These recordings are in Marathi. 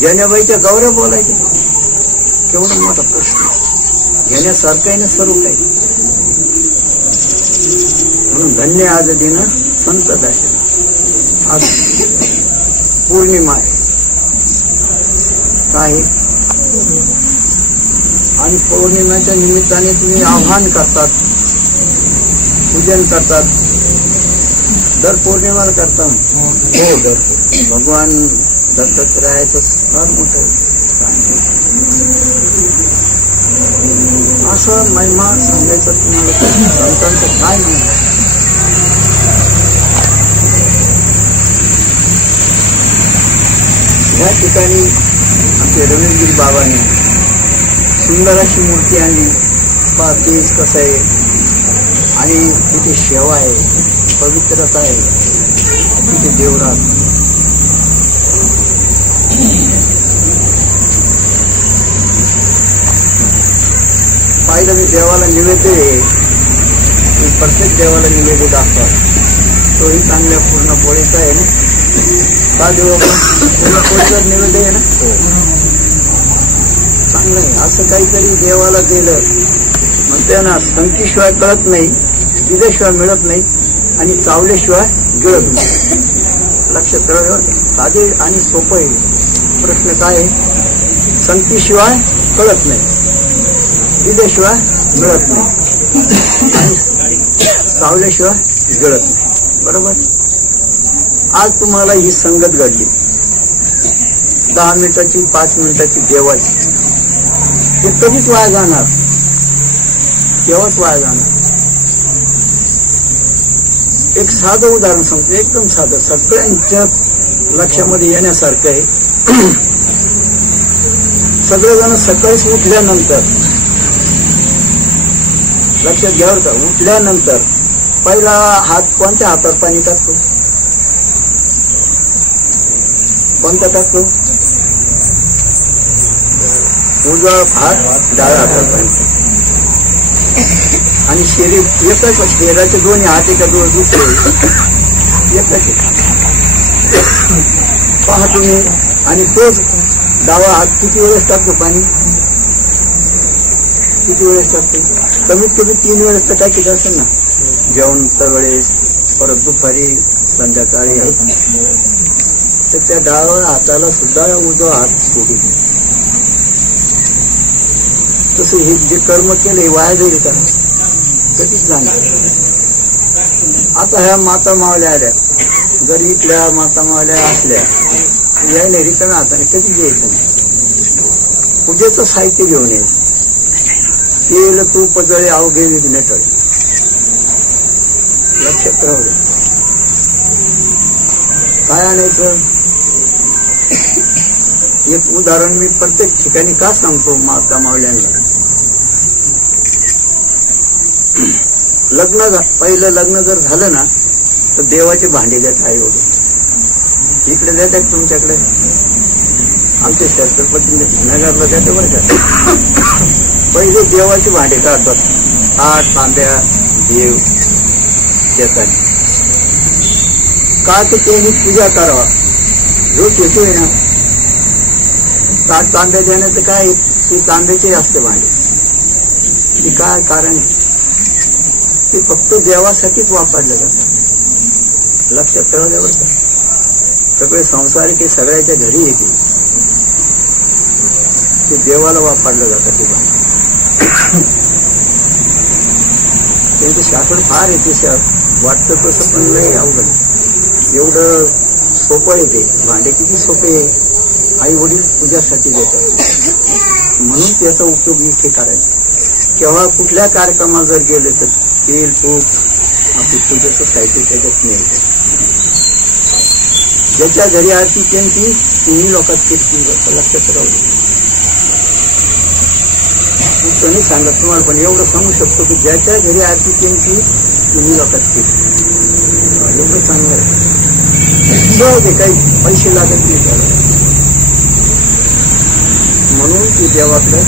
जनाबाईच्या गौऱ्या बोलायच्या, केवढा मोठा प्रश्न, घेण्यासारखं आहे ना सर्व काही. म्हणून धन्य आज दिन संत दर्शन. आज पौर्णिमा आहे काय, आणि पौर्णिमेच्या निमित्ताने तुम्ही आव्हान करतात, पूजन करतात. दर पौर्णिमेला करता. हो, दर भगवान दत्तात्रयाचं फार मोठं असं महिमा सांगायचं तुम्हाला. संतांचं काय म्हणतात. या ठिकाणी आमचे रवींद्रगिरी बाबांनी सुंदर अशी मूर्ती आणली. पहा तेज कसं आहे, आणि तिथे शेवा आहे, पवित्रता आहे, तिथे देवरात. पाहिलं मी देवाला निवेद्य आहे, प्रत्येक देवाला निवेद्य दाखवा. तोही चांगल्या पूर्ण पोळीचा आहे ना. का देऊ पूर्ण पोळीचा निवेद्य आहे ना. चांगलं आहे. असं काहीतरी देवाला दिलं म्हणते ना, संगतीशिवाय कळत नाही, दिल्याशिवाय मिळत नाही, आणि चावल्याशिवाय गिळत नाही. लक्षात ठेवा. साधे आणि सोपं आहे. प्रश्न काय आहे, संगतीशिवाय कळत नाही, दिल्याशिवाय मिळत नाही, आणि चावल्याशिवाय गिळत नाही. बरोबर. आज तुम्हाला ही संगत घडली, 10 मिनिटाची 5 मिनिटाची देवाची, ते कधीच वाया जाणार, केव्हाच वाया जाणार. एक साधं उदाहरण सांगतो, एकदम साधं, सगळ्यांच्या लक्षामध्ये येण्यासारखं आहे. सगळेजण सकाळीच उठल्यानंतर, लक्षात घ्यावर का, उठल्यानंतर पहिला हात कोणत्या हातात पाणी टाकतो, कोणता टाकतो, उजवा हात डाव्या हातात पाणी. आणि शरीर एकच, शरीराचे दोन्ही हात एका दुसरे एकच पहा तुम्ही. आणि तोच डावा हात किती वेळेस टाकतो पाणी, किती वेळेस टाकतो, कमीत कमी 3 वेळेस तर टाकीत असेल ना. जेवणच्या वेळेस, परत दुपारी, संध्याकाळी. तर त्या डाव्या हाताला सुद्धा उजवा हात सोडून. तसं हे जे कर्म केले वाया जाईल का, कधीच जाणार. आता ह्या माता मावल्या आल्या, जर इथल्या माता मावल्या असल्या, यायला रिकाम्या हाताने कधीच यायचं नाही. पूजेचं साहित्य घेऊन यायचं, तेल तूप जळे अवघे विघ्न टळे. लक्षात राहू दे. काय आणायचं. एक उदाहरण मी प्रत्येक ठिकाणी का सांगतो माता मावल्यांना. पहिलं लग्न जर झालं ना, तर देवाचे भांडे देत आहे एवढे. इकडे देत आहेत तुमच्याकडे, आमच्या छत्रपती नगरला देते बरं का. पहिले देवाचे भांडे काढतात, ताट तांब्या देव देतात. का तर त्यांनी पूजा करावा. रोज येतोय ना, ताट तांब्या देण्याचं काय, ते तांब्याचे असते भांडे. ते काय कारण, ते फक्त देवासाठीच वापरले जातात. लक्षात ठेवल्यावर का सगळे संसारिक सगळ्याच्या घरी येते, ते देवाला वापरलं जातं. ते भांडे त्यांचं शासन फार येते. वाटतं तसं पण लय अवघड. एवढं सोपं आहे ते भांडे, किती सोपे आहे. आई वडील पूजासाठी देतात, म्हणून त्याचा उपयोग इथे करायचा. केव्हा कुठल्या कार्यक्रमाला जर गेले तर तेल तूप आपली पूजेचं साहित्य त्याच्यात मिळतं. ज्याच्या घरी आरती त्यांची तिन्ही लोकात कीर्ती. लक्षात राहू. नाही सांगत तुम्हाला, पण एवढं सांगू शकतो की ज्याच्या घरी आरती त्यांची तिन्ही लोकात कीर्ती. एवढं चांगलं आहे. काही पैसे लागत नाही त्याला. म्हणून ती देवाकडे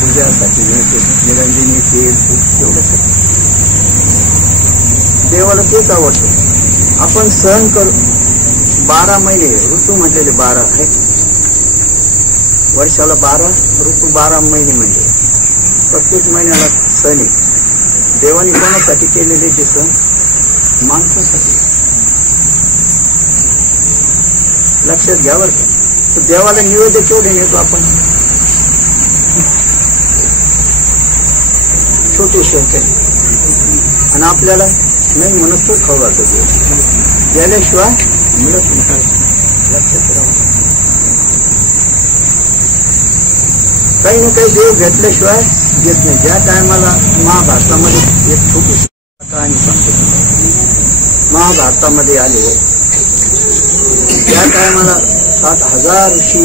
पूजासाठी निरंजनी तेल तूप एवढं देवाला तेच आवडतं. आपण सहन करू. 12 महिने ऋतू म्हटलेले 12 आहेत. वर्षाला 12 ऋतू 12 महिने म्हणजे प्रत्येक महिन्याला सण आहे. देवाने कोणासाठी केलेले ते सण? माणसासाठी. लक्षात घ्या बरं का. तर देवाला निवेद्य केवढे नेतो आपण? छोटे शेवटे. आणि आपल्याला नाही म्हणत तो खाऊ घालतो. गेल्याशिवाय मिळत नाही. लक्षात राहा. काही ना काही देव घेतल्याशिवाय येत नाही. ज्या टायमाला महाभारतामध्ये एक छोटीशी कहाणी सांगतो. महाभारतामध्ये आले त्या टायमाला 7,000 ऋषी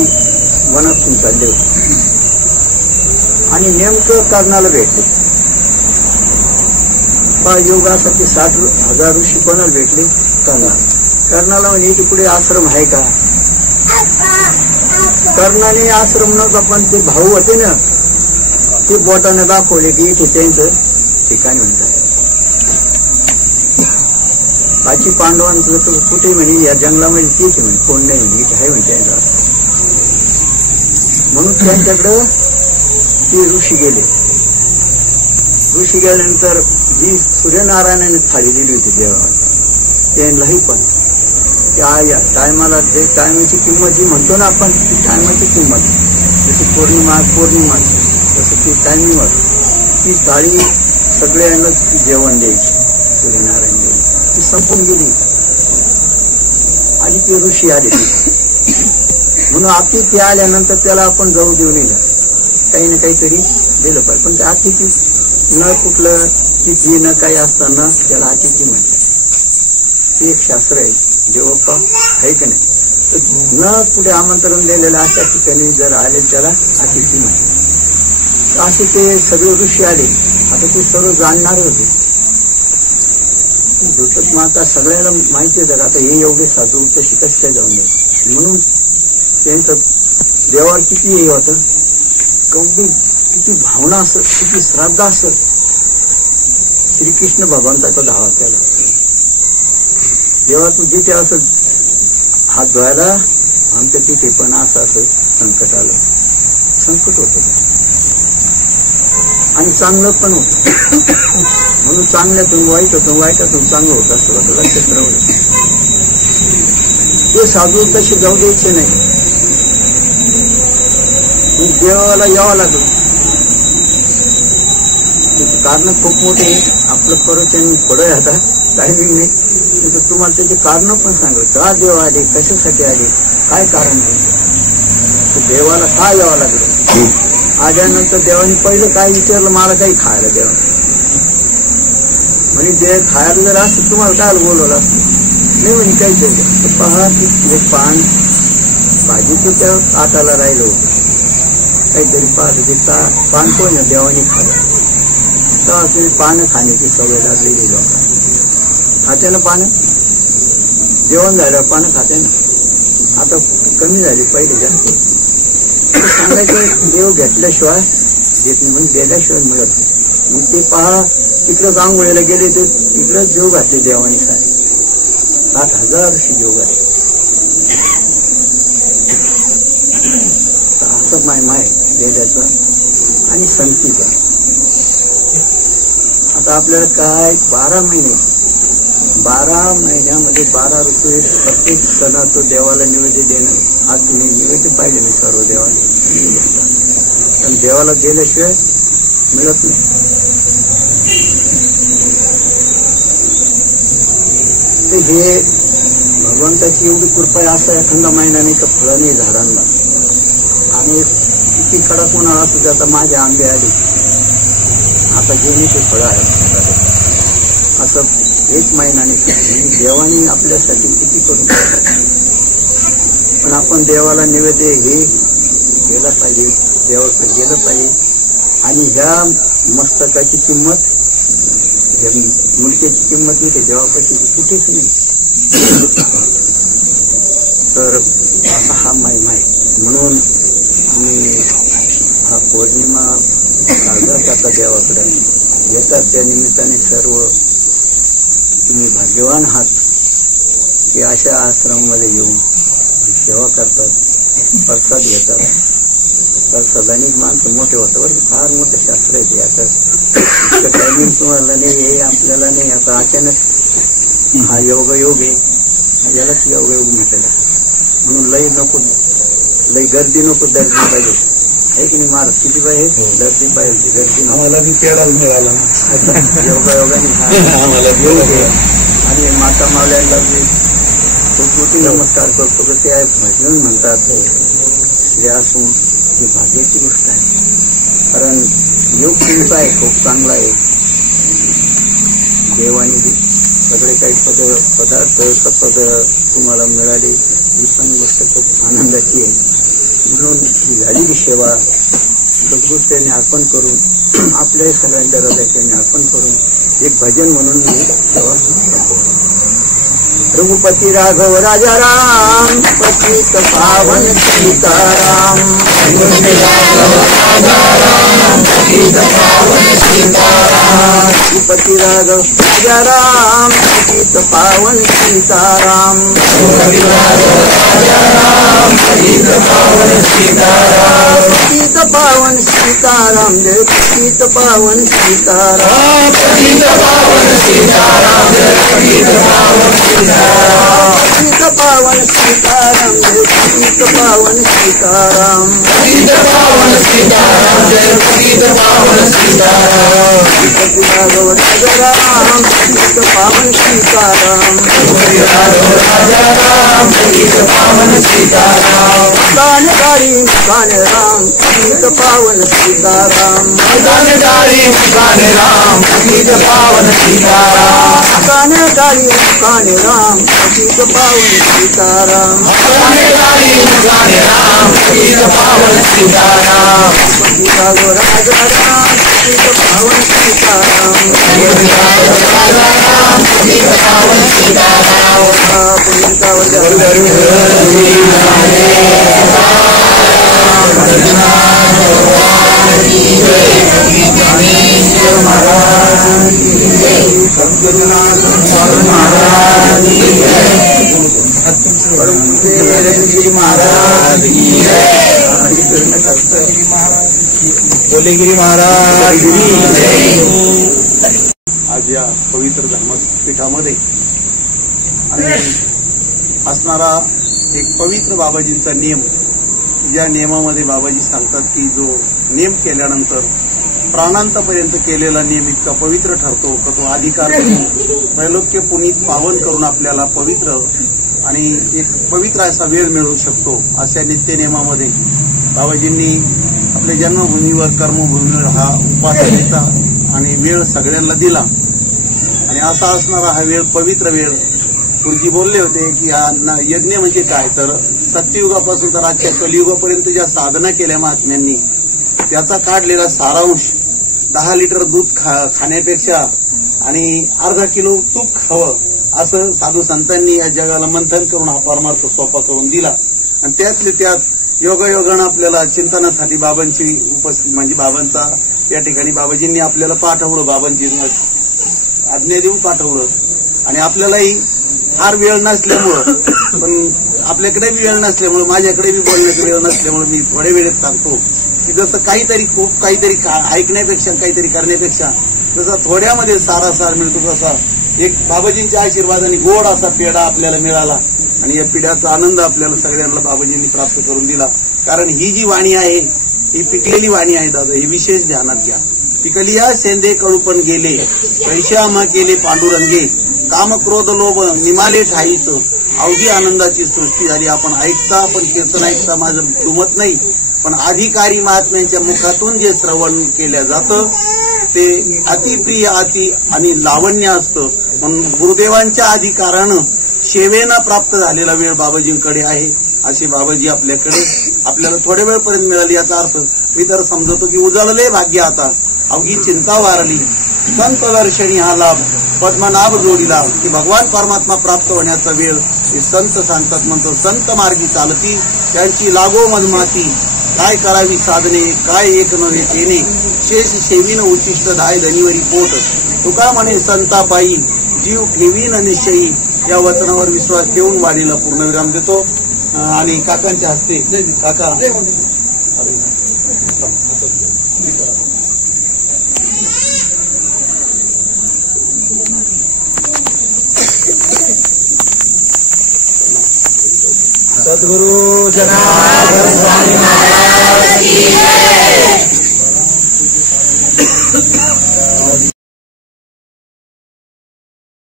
वनातून चालले होते आणि नेमकं कर्णाला भेटले. योगासाठी 60,000 ऋषी कोणाला भेटले? कर्णाला म्हणजे इथे पुढे आश्रम आहे का? कर्णाने आश्रम नव्हता, पण ते भाऊ होते ना, ते बोटाने दाखवले की इथे त्यांचं ठिकाण म्हणतात. बाकी पांडवांचं कुठे म्हणे या जंगलामध्ये तेच म्हणे, कोण नाही म्हणे, इथे आहे म्हणे त्यांचा. म्हणून त्यांच्याकडं ते ऋषी गेले. ऋषी गेल्यानंतर जी सूर्यनारायणाने थाळी दिली होती देवाला, त्यांनाही पण त्या टायमाला जे टायमाची किंमत जी म्हणतो ना आपण, ती टायमाची किंमत जशी पौर्णिमा तसं ती टायमिंगवर ती थाळी सगळ्यांना जेवण द्यायची. सूर्यनारायण देवी ती संपून गेली आणि ते ऋषी आले. म्हणून आती ते आल्यानंतर त्याला आपण जाऊ देऊ नये, काही ना काहीतरी दिलं पाहिजे. पण त्या अतिथी न कुठलं तिथी न काही असताना त्याला अतिथी म्हणतात. ते एक शास्त्र आहे. देवप्पा आहे का नाही, तर न पुढे आमंत्रण दिलेलं अशा ठिकाणी जर आले त्याला अतिथी म्हणतात. असे ते सगळे ऋषी आले. आता ते सर्व जाणणारे होते. दुसरं माता सगळ्याला माहिती होतं का आता हे एवढे साधू तशी कसं काय जाऊन द्यायचं. म्हणून त्यांचं देवावर किती हे होतं, किती भावना असत, किती श्रद्धा असत. श्रीकृष्ण भगवंताचा धावा केला. देवा तू जिथे असं हात धुवायला आमच्या तिथे पण असं संकट आलं. संकट होत आणि चांगलं पण होत. म्हणून चांगल्यातून वाईटातून चांगलं होत असं होतं. लक्षात राहू. ते साधू तसे जाऊ द्यायचे नाही. देवाला यावं लागलं. कारण खूप मोठे आपलं प्रवचन पुढे आता टायमिंग नाही. तर तुम्हाला त्याचे कारण पण सांगेल. का देव आले, कशासाठी आले, काय कारण आहे, देवाला काय यावं लागलं. आल्यानंतर देवाने पहिलं काय विचारलं, मला काही खायला द्यावं. म्हणजे देव खायला जर असतं तुम्हाला काय बोलवलं असतं नाही. म्हणजे काही द्यायचं. पहा एक पान भाजीचं त्या आटाला राहिलं होतं. काहीतरी पाहत पान कोण ना देवाने खाल्लं. तर पानं खाण्याची सवय लागलेली लोकांना. खाते ना पानं, जेवण झालं पानं खाते ना. आता कमी झाली, पहिले जास्त. सांगायचं देव घेतल्याशिवाय देत नाही, म्हणजे गेल्याशिवाय मिळत नाही. मग ते पहा तिकडं आंघोळीला गेले तर तिकडं जेव घातले देवाने. काय 7,000 ऋषी जेव घातले. असं माय देण्याचा आणि संगतीचा. आता आपल्याला काय 12 महिन्यामध्ये 12 ऋतू. प्रत्येक सणाचं देवाला निवेद्य देणं. आज तुम्ही निवेद्य पाहिले नाही सर्व देवाला. पण देवाला दिल्याशिवाय मिळत नाही. तर हे भगवंताची एवढी कृपा आहे. असं एखादा महिना नाही का फळं नाही झाडांना. आणि किती कडक उन्हाळा असू. आता माझे आंबे आले, आता जे ते फळं आहेत. असं एक महिना नाही. देवाने आपल्यासाठी किती करून. पण आपण देवाला निवेद्य हे गेलं पाहिजे, देवाकडे गेलं पाहिजे. आणि ह्या मस्तकाची किंमत, मुलक्याची किंमत नाही, ते देवापाशी कुठेच नाही. तर आता हा महिमा आहे. म्हणून मी हा पौर्णिमा साजरा करता देवाकडे येतात. त्या निमित्ताने सर्व तुम्ही भाग्यवान आहात की अशा आश्रमामध्ये येऊन सेवा करतात, प्रसाद घेतात. तर सदानिक माणसं मोठे होतं बरं, फार मोठं शास्त्र आहे ते. आता टायमिंग तुम्हाला नाही, हे आपल्याला नाही. आता अचानक हा योग आहे, यालाच योग म्हटलेला. म्हणून लई नको, लई गर्दी नको, दर्दी पाहिजे. आहे की नाही महाराज? किती पाहिजे दर्दी पाहिजे, गर्दी आम्हाला बी पेढाच मिळाला योगायोगाने आणि माता मावल्यांना मी खूप मोठी नमस्कार करतो. तर ते भजन म्हणतात श्री असून ही भाग्याची गोष्ट आहे. कारण योग तुमचा आहे, खूप चांगला आहे. देवाने सगळे काही पदार्थ सपद तुम्हाला मिळाले, ही पण गोष्ट खूप आनंदाची आहे. म्हणून ही झालेली सेवा सद्गुरूने अर्पण करून, आपल्या सगळ्यांच्या हृदयाने अर्पण करून एक भजन म्हणून मी सेवा करतो. रघुपती राघव राजा राम, पतित पावन सीताराम. रघुपती राघव राजा राम, पतित पावन सीताराम. रघुपती राघव राजा राम, पतित पावन सीताराम. रघुपती राघव राजा राम, पतित पावन सीताराम. पतित पावन सीताराम, जय पतित पावन सीताराम. पतित पावन सीताराम, जय पतित पावन सीताराम. पतित पावन सीताराम, जय पतित पावन सीताराम. पतित पावन सीताराम, जय पतित पावन सीताराम. रघुपती राघव राजा राम, पतित पावन सीताराम. रघुपती राघव राजा राम, पतित पावन सीताराम. गानधारी गान राम, पतित पावन सीताराम. गानधारी गान राम, पतित पावन सीताराम. गानधारी गान राम, पतित पावन सीताराम. गानधारी गान राम, पतित पावन सीताराम. रघुपती राघव राजा राम, पतित पावन सीताराम. रघुपती राघव राजा राम, पतित पावन सीताराम. बोलेगिरी महाराज. आज या पवित्र धर्मपीठामध्ये असणारा एक पवित्र बाबाजींचा नियम, या नियमामध्ये बाबाजी सांगतात की जो नियम केल्यानंतर प्राणांतापर्यंत केलेला नियम इतका पवित्र ठरतो का तो अधिकार त्रैलोक्य पुनीत पावन करून आपल्याला पवित्र आणि एक पवित्र असा वेळ मिळू शकतो. अशा नित्य नियमामध्ये बाबाजींनी आपल्या जन्मभूमीवर कर्मभूमीवर हा उपासनेचा आणि वेळ सगळ्यांना दिला. आणि असा असणारा हा वेळ पवित्र वेळ. गुरुजी बोलले होते की हा यज्ञ म्हणजे काय, तर सत्ययुगापासून तर आजच्या कलियुगापर्यंत ज्या साधना केल्या महात्म्यांनी त्याचा काढलेला सारांश 10 लिटर दूध खाण्यापेक्षा आणि अर्धा किलो तूप खावं असं साधू संतांनी या जगाला मंथन करून हा परमार्थ सोपा करून दिला. आणि त्यातले त्यात योगायोगानं आपल्याला चिंतनासाठी बाबांची उपस्थिती म्हणजे बाबांचा या ठिकाणी बाबाजींनी आपल्याला पाठवलं, बाबांची आज्ञा देऊन पाठवलं. आणि आपल्यालाही फार वेळ नसल्यामुळं, पण आपल्याकडे वेळ नसल्यामुळं, माझ्याकडे बोलण्याचा वेळ नसल्यामुळे मी थोड्या वेळेत सांगतो की जसं काहीतरी खूप काहीतरी ऐकण्यापेक्षा काहीतरी करण्यापेक्षा जसा थोड्यामध्ये सारासार मिळतो तसा एक बाबाजींच्या आशीर्वादाने गोड असा पेढा आपल्याला मिळाला. आणि या पिढ्याचा आनंद आपल्याला सगळ्यांना बाबाजींनी प्राप्त करून दिला. कारण ही जी वाणी आहे ही पिकलेली वाणी आहे दादा, ही विशेष ध्यानात घ्या. पिकलिया सेंदे कडूपण गेले, पैसे आम्हा केले पांडुरंगे, काम क्रोध लोभ निमाले ठाईच, अवघी आनंदाची सृष्टी झाली. आपण ऐकता, पण कीर्तन ऐकता माझं दुमत नाही, पण अधिकारी महात्म्यांच्या मुखातून जे श्रवण केलं जातं ते अतिप्रिय अति आणि लावण्य असतं. म्हणून गुरुदेवांच्या अधिकारानं सेवेनं प्राप्त झालेला वेळ बाबाजींकडे आहे. असे बाबाजी आपल्याकडे आपल्याला थोड्या वेळपर्यंत मिळाली. याचा अर्थ मी तर समजतो की उजळले भाग्य आता, अवघी चिंता वारली, संत दर्शनी हा लाभ, पद्मनाभ जोडीला. की भगवान परमात्मा प्राप्त होण्याचा वेळ हे संत सांगतात. म्हणतो संत मार्गी चालती त्यांची लागो मधमाती, काय करावी साधने काय एक नव्हे तेने, शेष सेवीन उच्चिष्ट दाय धनीवरी पोट, तुका म्हणे संता पायी जीव ठेवीन निश्चयी. या वचनावर विश्वास ठेवून वाणीला पूर्णविराम देतो. आणि काकांच्या हस्ते काका सद्गुरु जनार्दन स्वामी महाराज की जय।